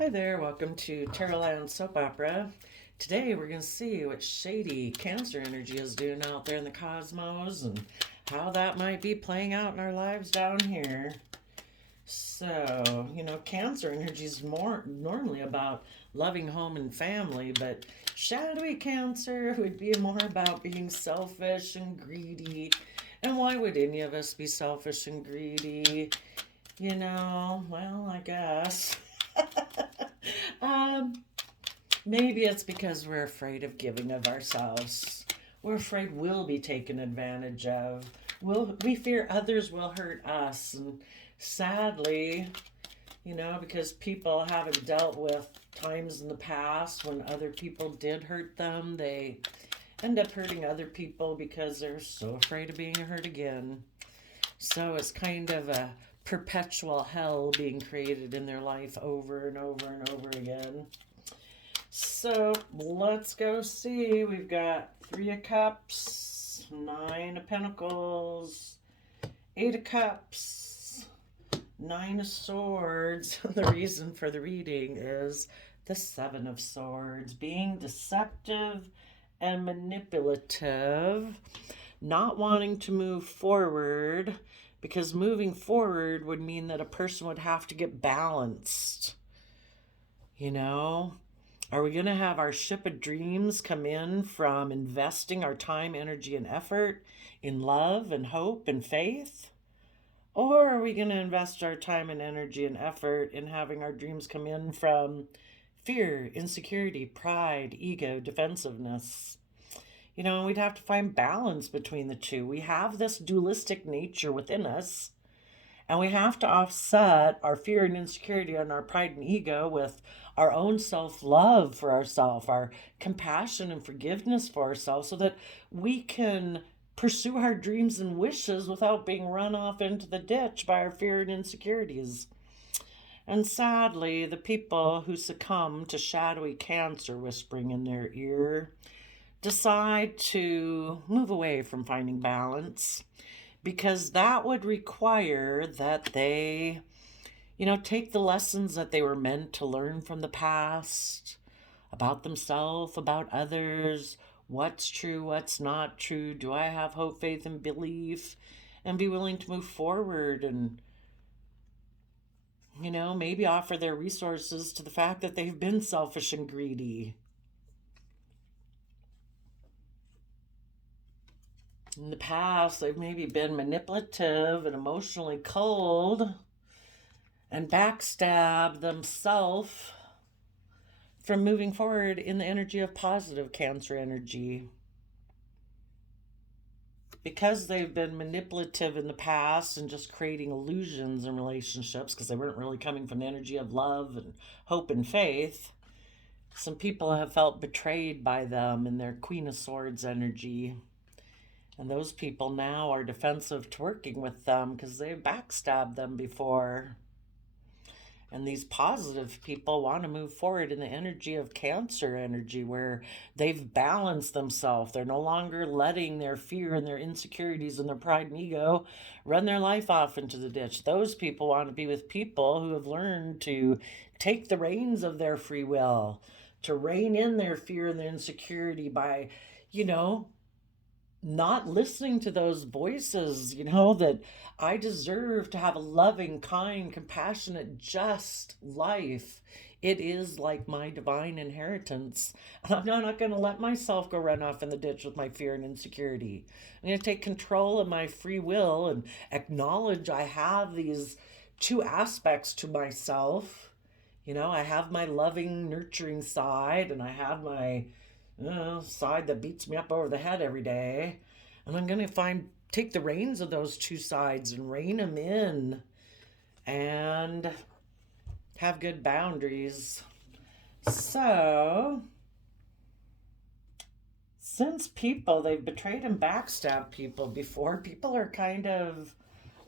Hi there, welcome to Tarotland Soap Opera. Today we're going to see what shady Cancer energy is doing out there in the cosmos and how that might be playing out in our lives down here. So, Cancer energy is more normally about loving home and family, but shadowy Cancer would be more about being selfish and greedy. And why would any of us be selfish and greedy? I guess. um, Maybe it's because we're afraid of giving of ourselves. We're afraid we'll be taken advantage of. We fear others will hurt us. And sadly, because people haven't dealt with times in the past when other people did hurt them, they end up hurting other people because they're so afraid of being hurt again. So it's kind of a perpetual hell being created in their life over and over and over again. So let's go see. We've got Three of Cups, Nine of Pentacles, Eight of Cups, Nine of Swords. The reason for the reading is the Seven of Swords, being deceptive and manipulative, not wanting to move forward, because moving forward would mean that a person would have to get balanced. Are we going to have our ship of dreams come in from investing our time, energy, and effort in love and hope and faith? Or are we going to invest our time and energy and effort in having our dreams come in from fear, insecurity, pride, ego, defensiveness? We'd have to find balance between the two. We have this dualistic nature within us, and we have to offset our fear and insecurity and our pride and ego with our own self-love for ourselves, our compassion and forgiveness for ourselves, so that we can pursue our dreams and wishes without being run off into the ditch by our fear and insecurities. And sadly, the people who succumb to shadowy Cancer whispering in their ear decide to move away from finding balance, because that would require that they, take the lessons that they were meant to learn from the past about themselves, about others, what's true, what's not true, do I have hope, faith, and belief, and be willing to move forward and, maybe offer their resources to the fact that they've been selfish and greedy. In the past, they've maybe been manipulative and emotionally cold and backstab themselves from moving forward in the energy of positive Cancer energy. Because they've been manipulative in the past and just creating illusions in relationships because they weren't really coming from the energy of love and hope and faith, some people have felt betrayed by them in their Queen of Swords energy. And those people now are defensive to working with them because they've backstabbed them before. And these positive people want to move forward in the energy of Cancer energy, where they've balanced themselves. They're no longer letting their fear and their insecurities and their pride and ego run their life off into the ditch. Those people want to be with people who have learned to take the reins of their free will, to rein in their fear and their insecurity by, not listening to those voices, that I deserve to have a loving, kind, compassionate, just life. It is like my divine inheritance. And I'm not going to let myself go run off in the ditch with my fear and insecurity. I'm going to take control of my free will and acknowledge I have these two aspects to myself. I have my loving, nurturing side, and I have my side that beats me up over the head every day. And I'm going to take the reins of those two sides and rein them in and have good boundaries. So, since they've betrayed and backstabbed people before, people are kind of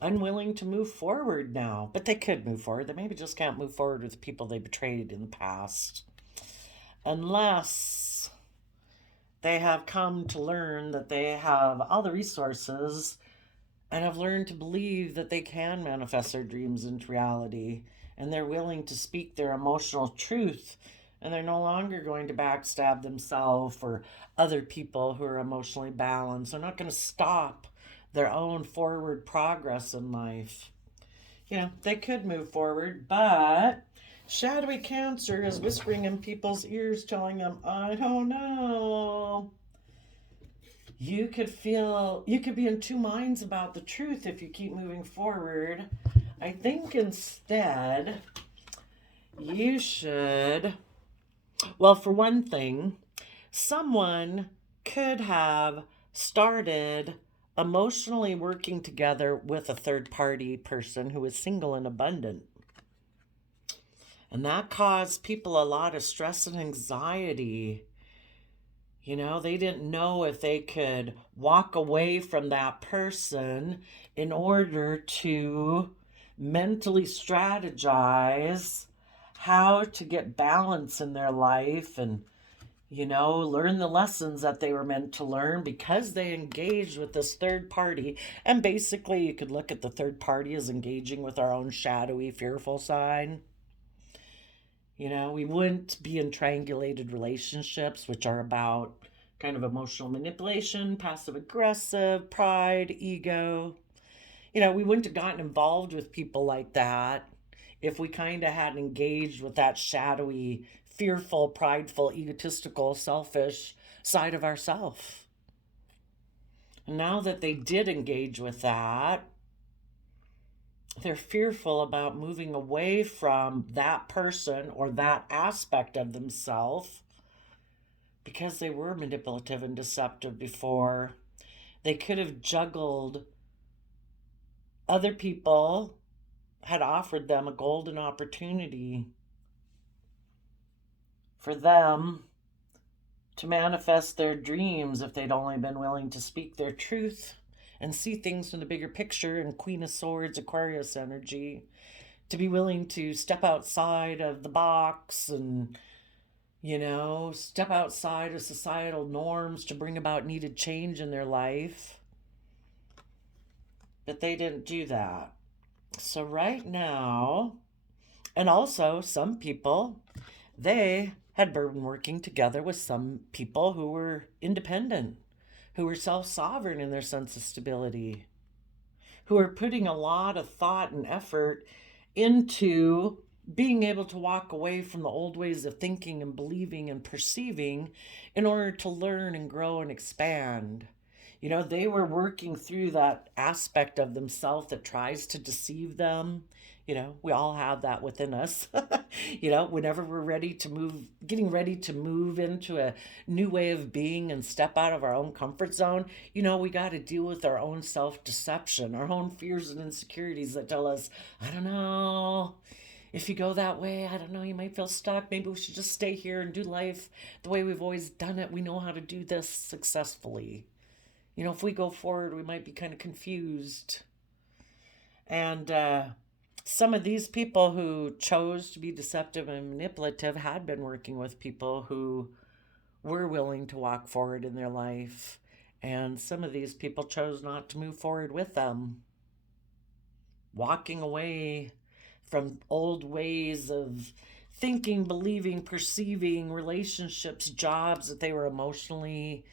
unwilling to move forward now. But they could move forward. They maybe just can't move forward with the people they betrayed in the past. Unless they have come to learn that they have all the resources and have learned to believe that they can manifest their dreams into reality and they're willing to speak their emotional truth, and they're no longer going to backstab themselves or other people who are emotionally balanced. They're not going to stop their own forward progress in life. They could move forward, but shadowy Cancer is whispering in people's ears, telling them, I don't know. You could be in two minds about the truth if you keep moving forward. I think instead you should, well, for one thing, someone could have started emotionally working together with a third party person who is single and abundant. And that caused people a lot of stress and anxiety. They didn't know if they could walk away from that person in order to mentally strategize how to get balance in their life and, learn the lessons that they were meant to learn because they engaged with this third party. And basically, you could look at the third party as engaging with our own shadowy, fearful side. We wouldn't be in triangulated relationships, which are about kind of emotional manipulation, passive aggressive, pride, ego. We wouldn't have gotten involved with people like that if we kind of hadn't engaged with that shadowy, fearful, prideful, egotistical, selfish side of ourself. And now that they did engage with that, they're fearful about moving away from that person or that aspect of themselves because they were manipulative and deceptive before. They could have juggled. Other people had offered them a golden opportunity for them to manifest their dreams if they'd only been willing to speak their truth and see things from the bigger picture and Queen of Swords, Aquarius energy, to be willing to step outside of the box and, step outside of societal norms to bring about needed change in their life. But they didn't do that. So right now, and also some people, they had been working together with some people who were independent, who were self-sovereign in their sense of stability, who are putting a lot of thought and effort into being able to walk away from the old ways of thinking and believing and perceiving in order to learn and grow and expand. They were working through that aspect of themselves that tries to deceive them. We all have that within us. Whenever we're getting ready to move into a new way of being and step out of our own comfort zone, we got to deal with our own self-deception, our own fears and insecurities that tell us, I don't know, if you go that way, I don't know, you might feel stuck. Maybe we should just stay here and do life the way we've always done it. We know how to do this successfully. If we go forward, we might be kind of confused. And some of these people who chose to be deceptive and manipulative had been working with people who were willing to walk forward in their life. And some of these people chose not to move forward with them, walking away from old ways of thinking, believing, perceiving, relationships, jobs that they were emotionally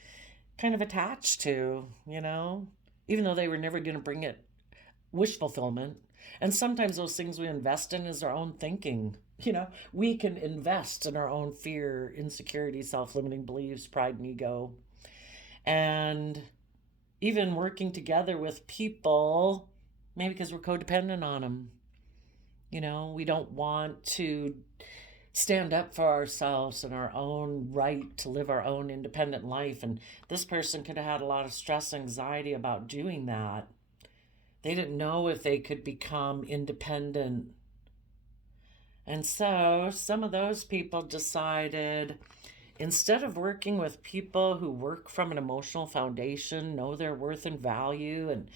kind of attached to, even though they were never going to bring it wish fulfillment. And sometimes those things we invest in is our own thinking. We can invest in our own fear, insecurity, self-limiting beliefs, pride, and ego. And even working together with people, maybe because we're codependent on them. We don't want to stand up for ourselves and our own right to live our own independent life. And this person could have had a lot of stress and anxiety about doing that. They didn't know if they could become independent. And so some of those people decided, instead of working with people who work from an emotional foundation, know their worth and value, and,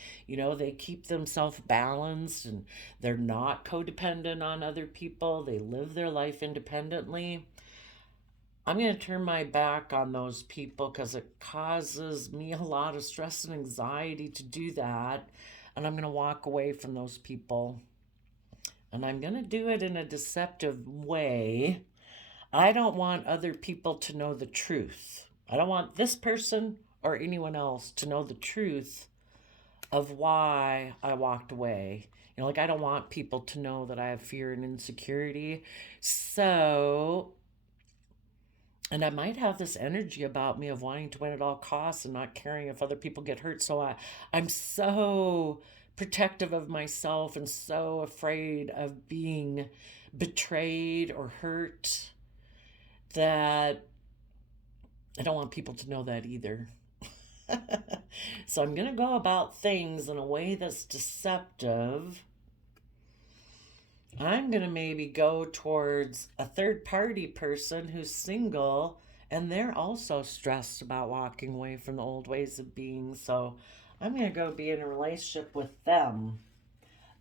they keep themselves balanced and they're not codependent on other people, they live their life independently, I'm going to turn my back on those people because it causes me a lot of stress and anxiety to do that. And I'm going to walk away from those people. And I'm going to do it in a deceptive way. I don't want other people to know the truth. I don't want this person or anyone else to know the truth of why I walked away. Like I don't want people to know that I have fear and insecurity. So, and I might have this energy about me of wanting to win at all costs and not caring if other people get hurt. So I'm so protective of myself and so afraid of being betrayed or hurt that I don't want people to know that either. So I'm going to go about things in a way that's deceptive. I'm going to maybe go towards a third party person who's single and they're also stressed about walking away from the old ways of being. So I'm going to go be in a relationship with them.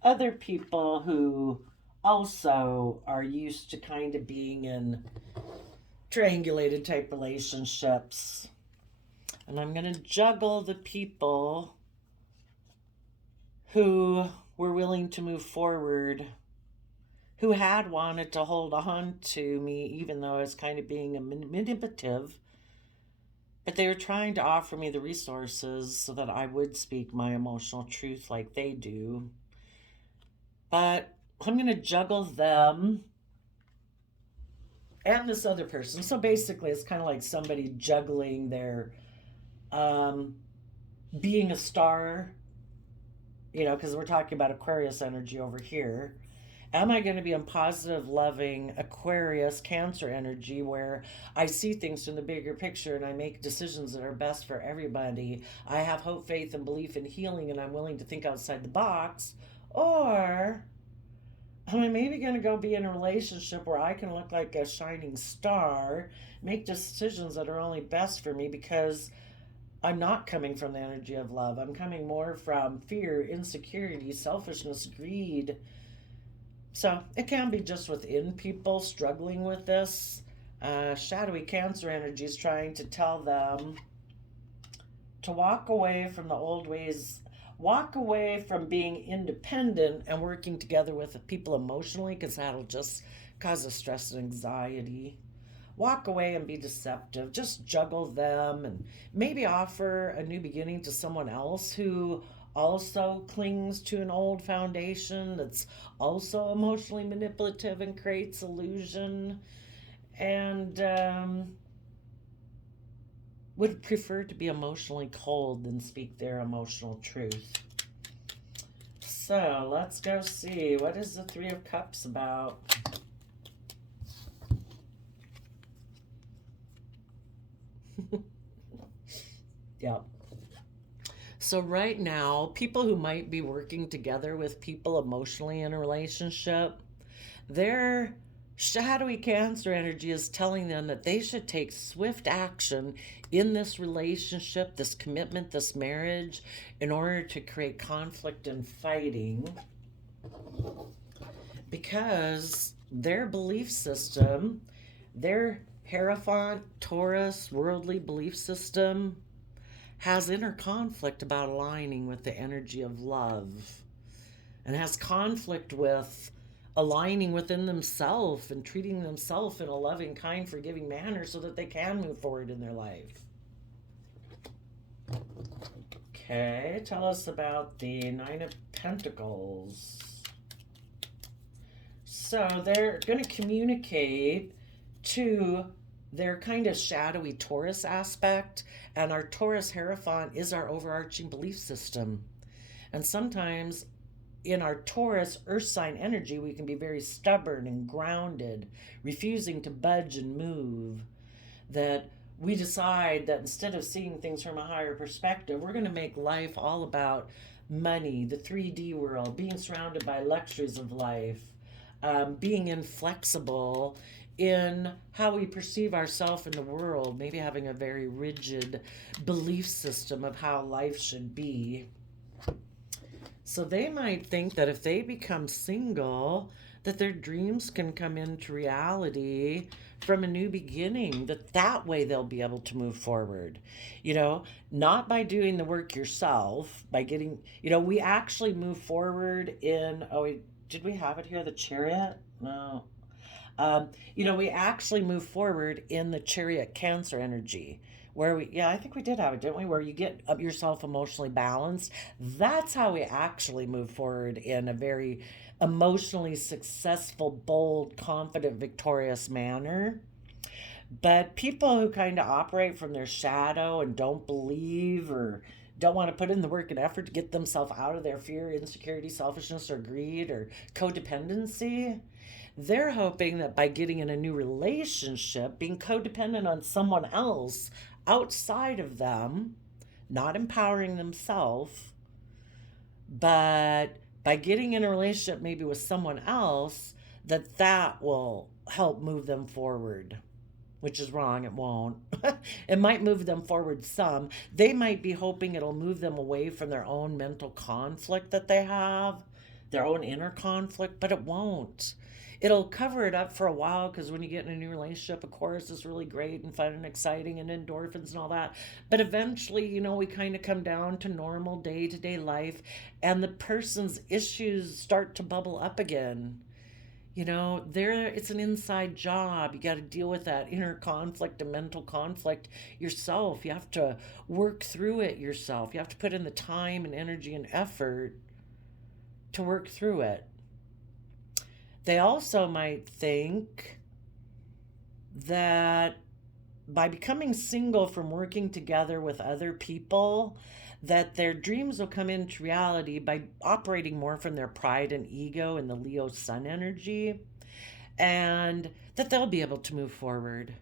Other people who also are used to kind of being in triangulated type relationships. And I'm going to juggle the people who were willing to move forward, who had wanted to hold on to me, even though I was kind of being manipulative. But they were trying to offer me the resources so that I would speak my emotional truth like they do. But I'm going to juggle them and this other person. So basically, it's kind of like somebody juggling their being a star, because we're talking about Aquarius energy over here. Am I going to be in positive, loving Aquarius, Cancer energy where I see things from the bigger picture and I make decisions that are best for everybody? I have hope, faith, and belief in healing and I'm willing to think outside the box. Or am I maybe going to go be in a relationship where I can look like a shining star, make decisions that are only best for me because I'm not coming from the energy of love. I'm coming more from fear, insecurity, selfishness, greed. So it can be just within people struggling with this. Shadowy Cancer energy is trying to tell them to walk away from the old ways, walk away from being independent and working together with people emotionally, because that'll just cause us stress and anxiety. Walk away and be deceptive. Just juggle them and maybe offer a new beginning to someone else who also clings to an old foundation that's also emotionally manipulative and creates illusion and would prefer to be emotionally cold than speak their emotional truth. So let's go see. What is the Three of Cups about? Yep. So right now, people who might be working together with people emotionally in a relationship, their shadowy Cancer energy is telling them that they should take swift action in this relationship, this commitment, this marriage, in order to create conflict and fighting, because their belief system, their Hierophant, Taurus, worldly belief system has inner conflict about aligning with the energy of love and has conflict with aligning within themselves and treating themselves in a loving, kind, forgiving manner so that they can move forward in their life. Okay, tell us about the Nine of Pentacles. So they're going to communicate to their kind of shadowy Taurus aspect, and our Taurus Hierophant is our overarching belief system. And sometimes in our Taurus earth sign energy, we can be very stubborn and grounded, refusing to budge and move. That we decide that instead of seeing things from a higher perspective, we're going to make life all about money, the 3D world, being surrounded by luxuries of life, being inflexible in how we perceive ourselves in the world, maybe having a very rigid belief system of how life should be. So they might think that if they become single, that their dreams can come into reality from a new beginning, that way they'll be able to move forward. Not by doing the work yourself, by getting, we actually move forward in, did we have it here? The chariot? No. We actually move forward in the chariot Cancer energy, where yeah, I think we did have it, didn't we? Where you get up yourself emotionally balanced. That's how we actually move forward in a very emotionally successful, bold, confident, victorious manner. But people who kind of operate from their shadow and don't believe or don't want to put in the work and effort to get themselves out of their fear, insecurity, selfishness, or greed or codependency, they're hoping that by getting in a new relationship, being codependent on someone else outside of them, not empowering themselves, but by getting in a relationship maybe with someone else, that will help move them forward, which is wrong. It won't. It might move them forward some. They might be hoping it'll move them away from their own mental conflict that they have, their own inner conflict, but it won't. It'll cover it up for a while because when you get in a new relationship, of course, it's really great and fun and exciting and endorphins and all that. But eventually, we kind of come down to normal day to day life and the person's issues start to bubble up again. There it's an inside job. You got to deal with that inner conflict and mental conflict yourself. You have to work through it yourself. You have to put in the time and energy and effort to work through it. They also might think that by becoming single from working together with other people, that their dreams will come into reality by operating more from their pride and ego and the Leo sun energy, and that they'll be able to move forward.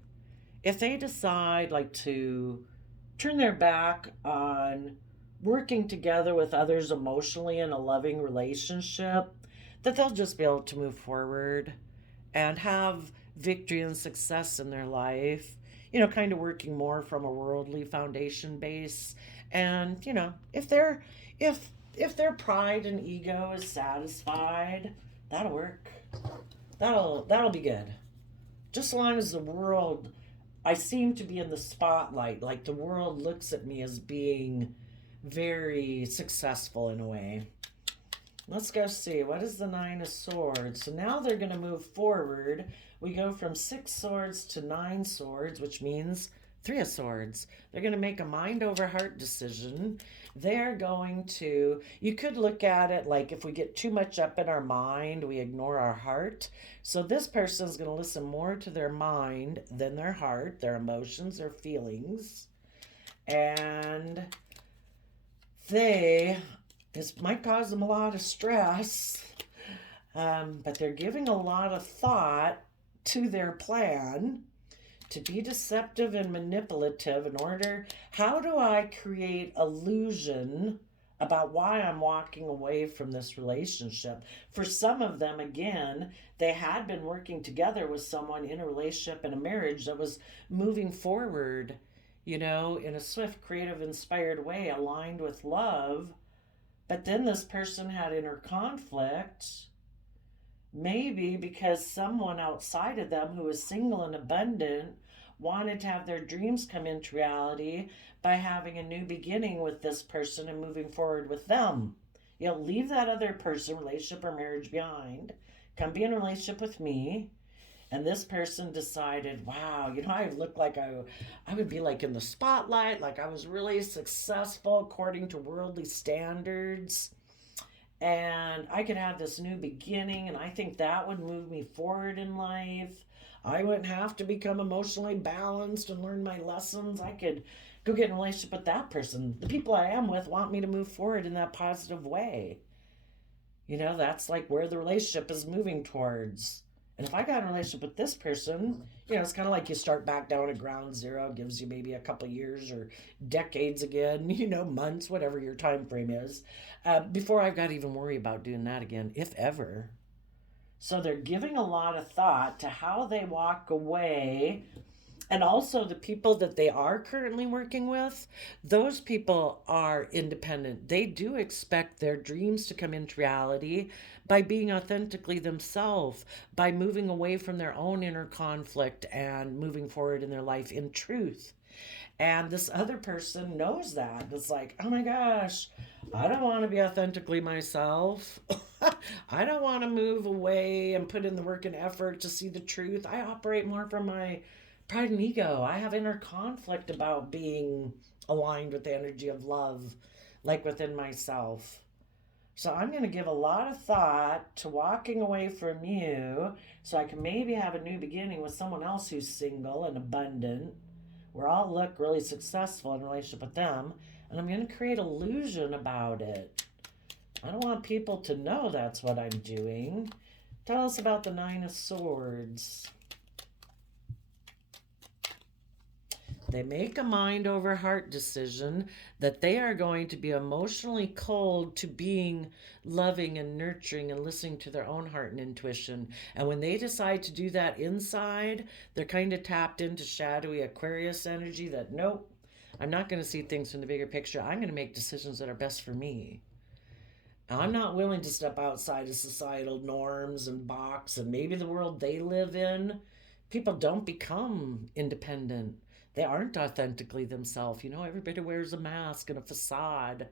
If they decide like to turn their back on working together with others emotionally in a loving relationship, that they'll just be able to move forward and have victory and success in their life, kind of working more from a worldly foundation base. And, if their pride and ego is satisfied, that'll work. That'll be good. Just as long as the world, I seem to be in the spotlight, like the world looks at me as being very successful in a way. Let's go see. What is the Nine of Swords? So now they're going to move forward. We go from 6 swords to 9 swords, which means 3 of Swords. They're going to make a mind over heart decision. They're going to, you could look at it like if we get too much up in our mind, we ignore our heart. So this person is going to listen more to their mind than their heart, their emotions, their feelings. And this might cause them a lot of stress, but they're giving a lot of thought to their plan to be deceptive and manipulative in order, how do I create illusion about why I'm walking away from this relationship? For some of them, again, they had been working together with someone in a relationship and a marriage that was moving forward, in a swift, creative, inspired way, aligned with love. But then this person had inner conflict, maybe because someone outside of them who was single and abundant wanted to have their dreams come into reality by having a new beginning with this person and moving forward with them. Leave that other person, relationship or marriage, behind. Come be in a relationship with me. And this person decided, wow, I look like I would be like in the spotlight, like I was really successful according to worldly standards. And I could have this new beginning, and I think that would move me forward in life. I wouldn't have to become emotionally balanced and learn my lessons. I could go get in a relationship with that person. The people I am with want me to move forward in that positive way. That's like where the relationship is moving towards. And if I got in a relationship with this person, it's kind of like you start back down at ground zero, gives you maybe a couple years or decades again, months, whatever your time frame is, before I've got to even worry about doing that again, if ever. So they're giving a lot of thought to how they walk away. And also the people that they are currently working with, those people are independent. They do expect their dreams to come into reality by being authentically themselves, by moving away from their own inner conflict and moving forward in their life in truth. And this other person knows that. It's like, oh my gosh, I don't want to be authentically myself. I don't want to move away and put in the work and effort to see the truth. I operate more from my pride and ego. I have inner conflict about being aligned with the energy of love, like within myself. So I'm going to give a lot of thought to walking away from you so I can maybe have a new beginning with someone else who's single and abundant, where I'll look really successful in relationship with them, and I'm going to create illusion about it. I don't want people to know that's what I'm doing. Tell us about the Nine of Swords. They make a mind over heart decision that they are going to be emotionally cold to being loving and nurturing and listening to their own heart and intuition. And when they decide to do that inside, they're kind of tapped into shadowy Aquarius energy that, nope, I'm not going to see things from the bigger picture. I'm going to make decisions that are best for me. I'm not willing to step outside of societal norms and box and maybe the world they live in. People don't become independent. They aren't authentically themselves. You know, everybody wears a mask and a facade.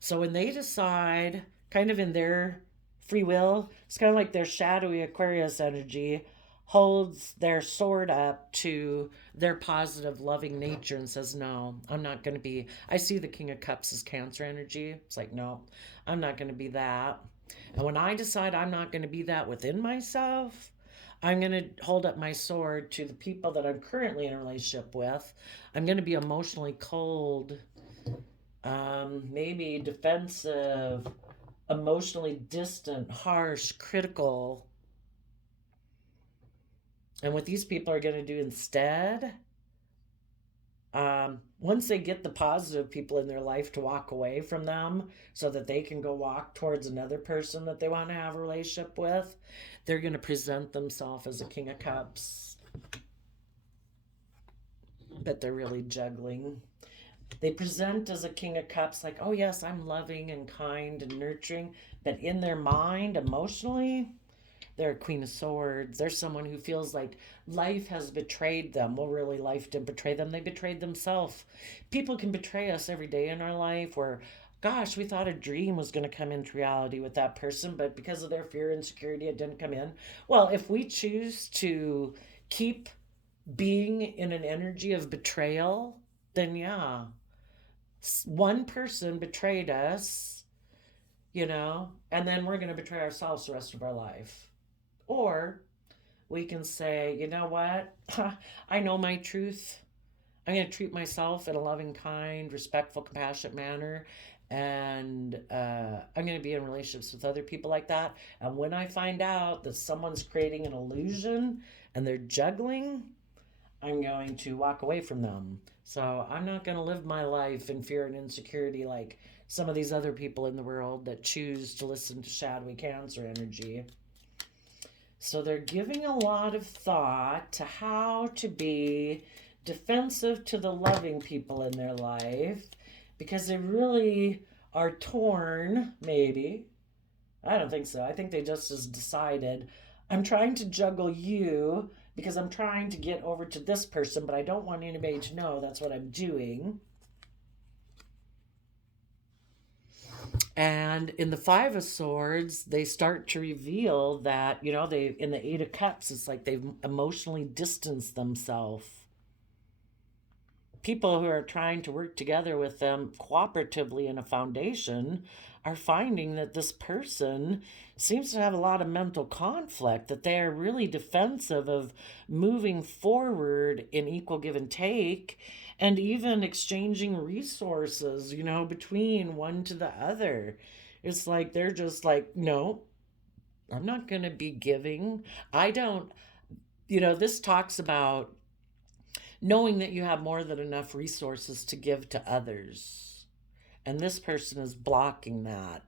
So when they decide, kind of in their free will, it's kind of like their shadowy Aquarius energy holds their sword up to their positive, loving nature and says, no, I'm not going to be. I see the King of Cups as Cancer energy. It's like, no, I'm not going to be that. And when I decide I'm not going to be that within myself, I'm going to hold up my sword to the people that I'm currently in a relationship with. I'm going to be emotionally cold, maybe defensive, emotionally distant, harsh, critical. And what these people are going to do instead, once they get the positive people in their life to walk away from them so that they can go walk towards another person that they want to have a relationship with, they're going to present themselves as a King of Cups. But they're really juggling. They present as a King of Cups like, oh, yes, I'm loving and kind and nurturing. But in their mind, emotionally, they're a Queen of Swords. They're someone who feels like life has betrayed them. Well, really, life didn't betray them. They betrayed themselves. People can betray us every day in our life where, gosh, we thought a dream was going to come into reality with that person, but because of their fear and insecurity, it didn't come in. Well, if we choose to keep being in an energy of betrayal, then yeah, one person betrayed us, and then we're going to betray ourselves the rest of our life. Or we can say, you know what? I know my truth. I'm going to treat myself in a loving, kind, respectful, compassionate manner. And I'm going to be in relationships with other people like that. And when I find out that someone's creating an illusion and they're juggling, I'm going to walk away from them. So I'm not going to live my life in fear and insecurity like some of these other people in the world that choose to listen to shadowy Cancer energy. So they're giving a lot of thought to how to be defensive to the loving people in their life because they really are torn, maybe. I don't think so. I think they just decided, I'm trying to juggle you because I'm trying to get over to this person, but I don't want anybody to know that's what I'm doing. And in the Five of Swords, they start to reveal that, they in the Eight of Cups, it's like they've emotionally distanced themselves. People who are trying to work together with them cooperatively in a foundation are finding that this person seems to have a lot of mental conflict, that they are really defensive of moving forward in equal give and take and even exchanging resources, between one to the other. It's like they're just like, no, I'm not going to be giving. I don't, this talks about knowing that you have more than enough resources to give to others. And this person is blocking that.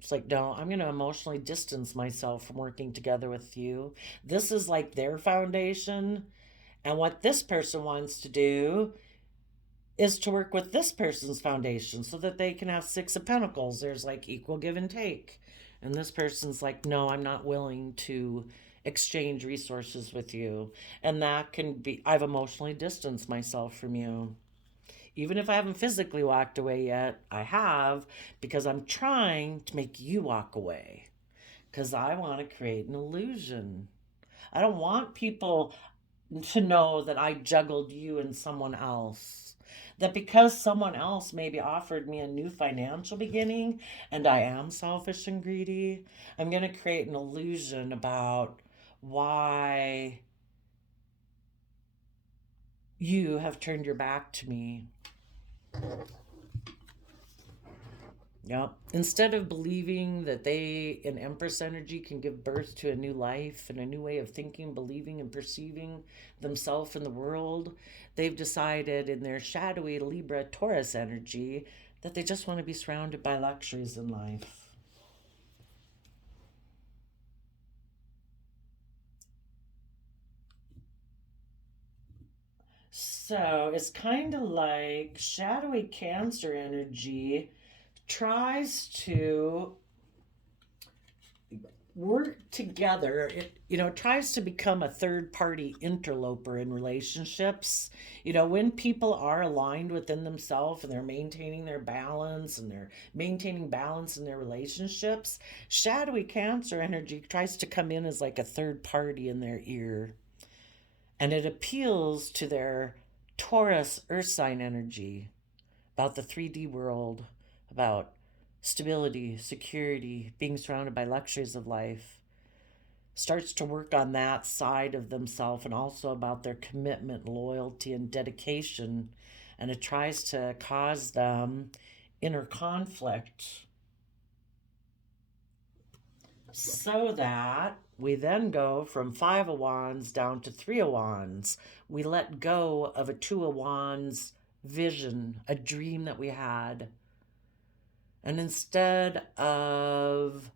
It's like, no, I'm going to emotionally distance myself from working together with you. This is like their foundation. And what this person wants to do is to work with this person's foundation so that they can have Six of Pentacles. There's like equal give and take. And this person's like, no, I'm not willing to exchange resources with you. And that can be, I've emotionally distanced myself from you. Even if I haven't physically walked away yet, I have, because I'm trying to make you walk away. Because I want to create an illusion. I don't want people to know that I juggled you and someone else. That because someone else maybe offered me a new financial beginning and I am selfish and greedy, I'm going to create an illusion about why you have turned your back to me. Yep. Instead of believing that they, in Empress energy, can give birth to a new life and a new way of thinking, believing, and perceiving themselves in the world, they've decided in their shadowy Libra Taurus energy that they just want to be surrounded by luxuries in life. So it's kind of like shadowy Cancer energy tries to work together. It tries to become a third party interloper in relationships. When people are aligned within themselves and they're maintaining their balance and they're maintaining balance in their relationships, shadowy Cancer energy tries to come in as like a third party in their ear, and it appeals to their Taurus earth sign energy about the 3D world, about stability, security, being surrounded by luxuries of life. Starts to work on that side of themselves and also about their commitment, loyalty, and dedication. And it tries to cause them inner conflict so that we then go from 5 of Wands down to 3 of Wands. We let go of a 2 of Wands vision, a dream that we had. And instead of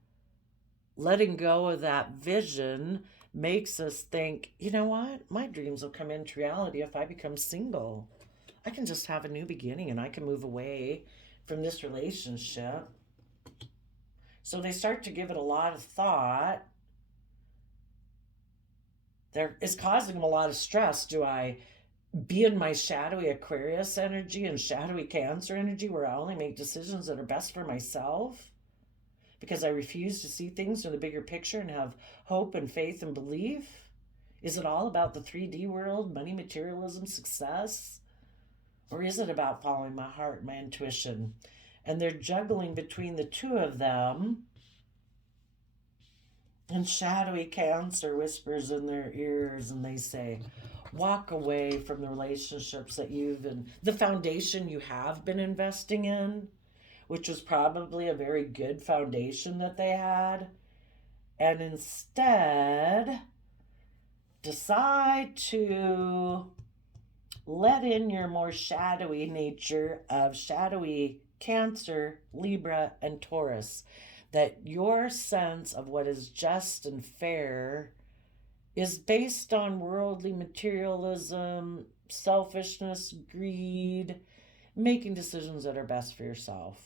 letting go of that vision, makes us think, you know what? My dreams will come into reality if I become single. I can just have a new beginning and I can move away from this relationship. So they start to give it a lot of thought. It's causing them a lot of stress. Do I be in my shadowy Aquarius energy and shadowy Cancer energy where I only make decisions that are best for myself because I refuse to see things in the bigger picture and have hope and faith and belief? Is it all about the 3D world, money, materialism, success? Or is it about following my heart, my intuition? And they're juggling between the two of them. And shadowy Cancer whispers in their ears and they say, walk away from the relationships that the foundation you have been investing in, which was probably a very good foundation that they had, and instead decide to let in your more shadowy nature of shadowy Cancer, Libra, and Taurus. That your sense of what is just and fair is based on worldly materialism, selfishness, greed, making decisions that are best for yourself.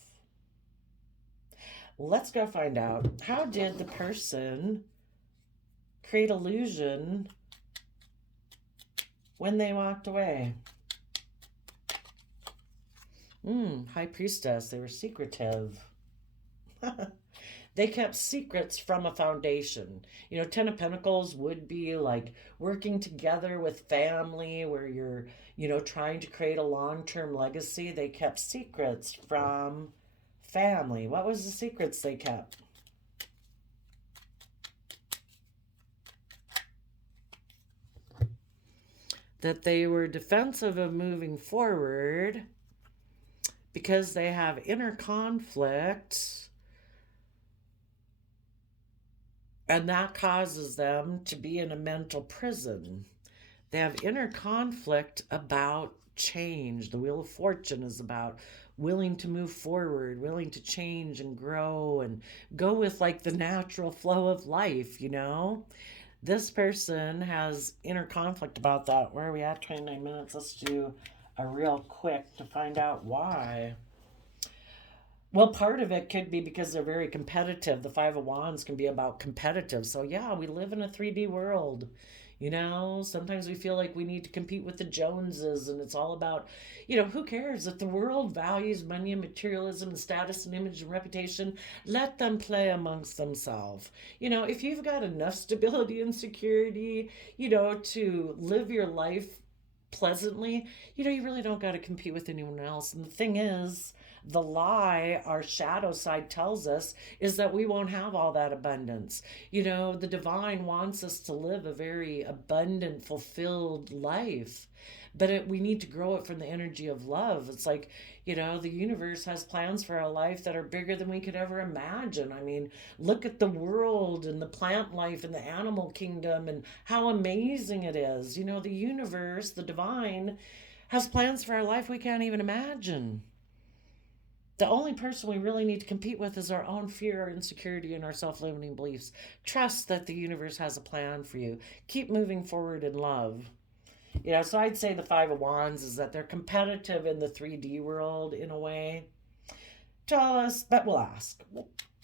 Let's go find out, how did the person create illusion when they walked away? High Priestess, they were secretive. They kept secrets from a foundation. 10 of Pentacles would be like working together with family where you're, trying to create a long-term legacy. They kept secrets from family. What was the secrets they kept? That they were defensive of moving forward because they have inner conflict. And that causes them to be in a mental prison. They have inner conflict about change. The Wheel of Fortune is about willing to move forward, willing to change and grow and go with like the natural flow of life, This person has inner conflict about that. Where are we at? 29 minutes. Let's do a real quick to find out why. Well, part of it could be because they're very competitive. The 5 of Wands can be about competitive. So, yeah, we live in a 3D world. Sometimes we feel like we need to compete with the Joneses, and it's all about, who cares if the world values money and materialism and status and image and reputation? Let them play amongst themselves. If you've got enough stability and security, to live your life pleasantly, you really don't got to compete with anyone else. And the thing is, the lie our shadow side tells us is that we won't have all that abundance. The divine wants us to live a very abundant, fulfilled life. But we need to grow it from the energy of love. It's like, the universe has plans for our life that are bigger than we could ever imagine. I mean, look at the world and the plant life and the animal kingdom and how amazing it is. The universe, the divine, has plans for our life we can't even imagine. The only person we really need to compete with is our own fear, our insecurity, and our self limiting beliefs. Trust that the universe has a plan for you. Keep moving forward in love. So I'd say the Five of Wands is that they're competitive in the 3D world in a way. Tell us, but we'll ask.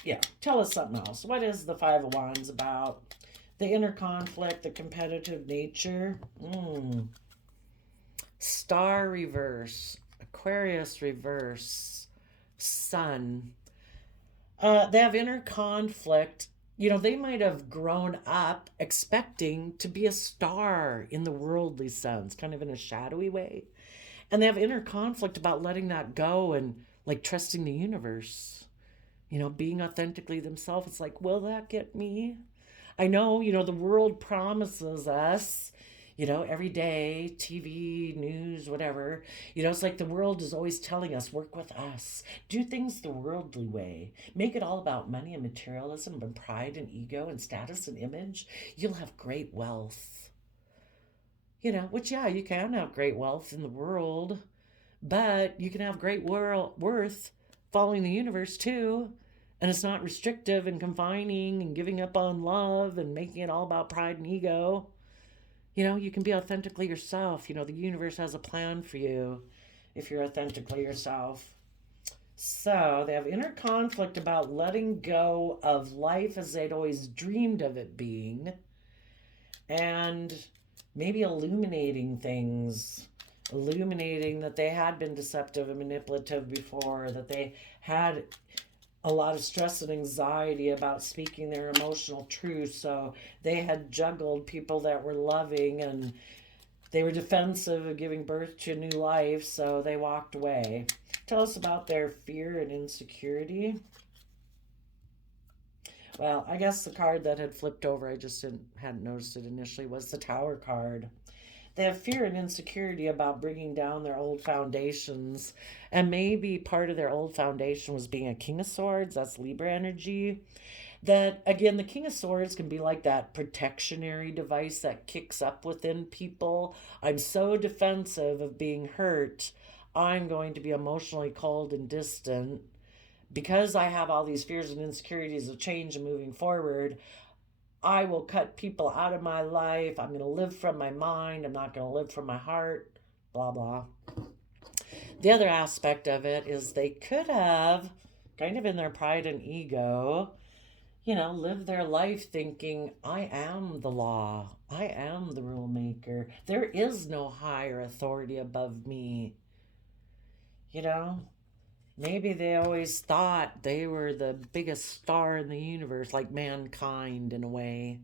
Yeah, tell us something else. What is the Five of Wands about? The inner conflict, the competitive nature. Star reverse, Aquarius reverse, Sun. They have inner conflict. They might have grown up expecting to be a star in the worldly sense, kind of in a shadowy way. And they have inner conflict about letting that go and like trusting the universe, being authentically themselves. It's like, will that get me? I know, the world promises us, every day, TV, news, whatever. It's like the world is always telling us, work with us, do things the worldly way, make it all about money and materialism and pride and ego and status and image. You'll have great wealth. Which, yeah, you can have great wealth in the world, but you can have great worth following the universe too. And it's not restrictive and confining and giving up on love and making it all about pride and ego. You can be authentically yourself. The universe has a plan for you if you're authentically yourself. So they have inner conflict about letting go of life as they'd always dreamed of it being, and maybe illuminating things, illuminating that they had been deceptive and manipulative before, that they had a lot of stress and anxiety about speaking their emotional truth. So they had juggled people that were loving, and they were defensive of giving birth to a new life. So they walked away. Tell us about their fear and insecurity. Well, I guess the card that had flipped over, I just hadn't noticed it initially, was the Tower card. They have fear and insecurity about bringing down their old foundations. And maybe part of their old foundation was being a King of Swords. That's Libra energy. That, again, the King of Swords can be like that protectionary device that kicks up within people. I'm so defensive of being hurt, I'm going to be emotionally cold and distant. Because I have all these fears and insecurities of change and moving forward, I will cut people out of my life. I'm going to live from my mind. I'm not going to live from my heart. Blah, blah. The other aspect of it is they could have, kind of in their pride and ego, lived their life thinking, I am the law. I am the rule maker. There is no higher authority above me. Maybe they always thought they were the biggest star in the universe, like mankind in a way.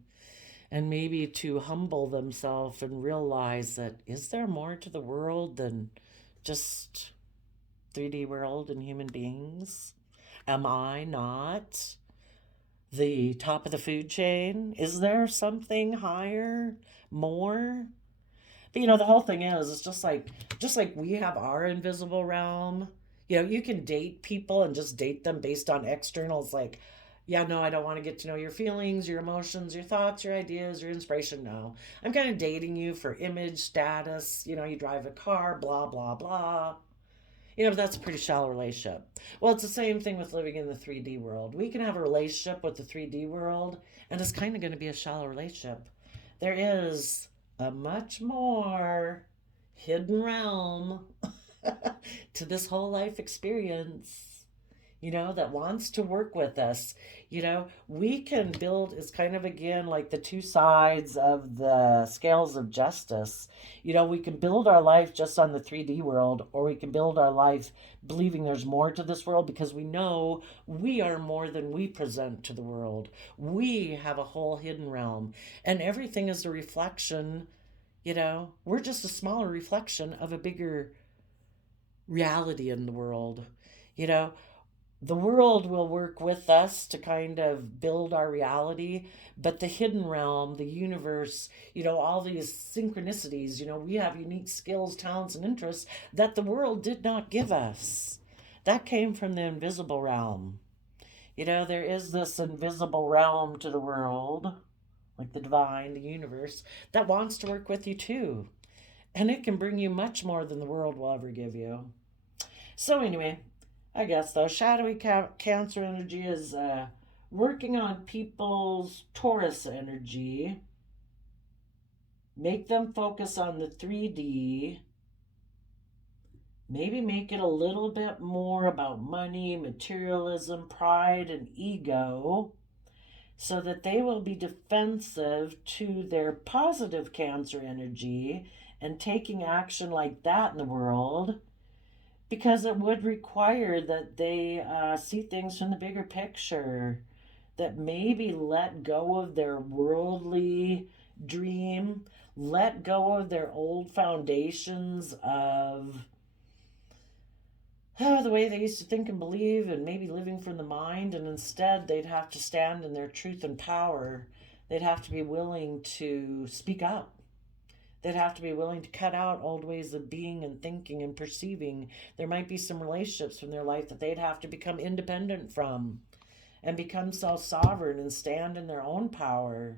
And maybe to humble themselves and realize that, is there more to the world than just 3D world and human beings? Am I not the top of the food chain? Is there something higher, more? But the whole thing is, it's just like we have our invisible realm. You can date people and just date them based on externals, like, yeah, no, I don't want to get to know your feelings, your emotions, your thoughts, your ideas, your inspiration. No, I'm kind of dating you for image, status. You drive a car, blah, blah, blah. But that's a pretty shallow relationship. Well, it's the same thing with living in the 3D world. We can have a relationship with the 3D world, and it's kind of going to be a shallow relationship. There is a much more hidden realm to this whole life experience. that wants to work with us. We can build, it's kind of again like the two sides of the scales of justice. We can build our life just on the 3D world, or we can build our life believing there's more to this world because we know we are more than we present to the world. We have a whole hidden realm, and everything is a reflection. We're just a smaller reflection of a bigger reality in the world. You know, the world will work with us to kind of build our reality, but the hidden realm, the universe, all these synchronicities, we have unique skills, talents, and interests that the world did not give us. That came from the invisible realm. There is this invisible realm to the world, like the divine, the universe, that wants to work with you too. And it can bring you much more than the world will ever give you. So, anyway, I guess though, shadowy Cancer energy is working on people's Taurus energy. Make them focus on the 3D. Maybe make it a little bit more about money, materialism, pride, and ego, so that they will be defensive to their positive Cancer energy and taking action like that in the world, because it would require that they see things from the bigger picture, that maybe let go of their worldly dream, let go of their old foundations of the way they used to think and believe, and maybe living from the mind, and instead they'd have to stand in their truth and power. They'd have to be willing to speak up. They'd have to be willing to cut out old ways of being and thinking and perceiving. There might be some relationships from their life that they'd have to become independent from and become self sovereign and stand in their own power.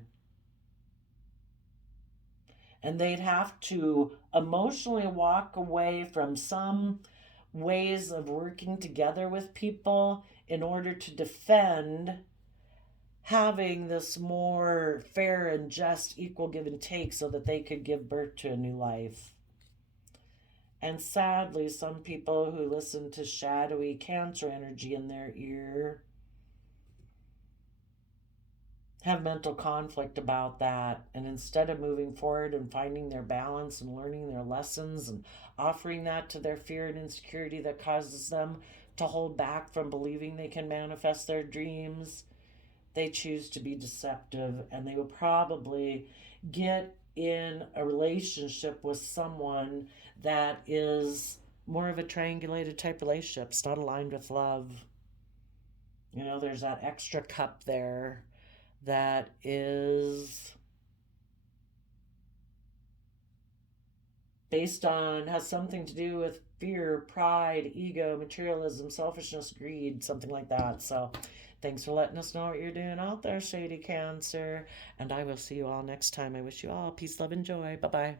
And they'd have to emotionally walk away from some ways of working together with people in order to defend having this more fair and just equal give and take so that they could give birth to a new life. And sadly, some people who listen to shadowy Cancer energy in their ear have mental conflict about that. And instead of moving forward and finding their balance and learning their lessons and offering that to their fear and insecurity that causes them to hold back from believing they can manifest their dreams, they choose to be deceptive, and they will probably get in a relationship with someone that is more of a triangulated type relationship. It's not aligned with love. There's that extra cup there that is has something to do with fear, pride, ego, materialism, selfishness, greed, something like that. So thanks for letting us know what you're doing out there, shady Cancer. And I will see you all next time. I wish you all peace, love, and joy. Bye bye.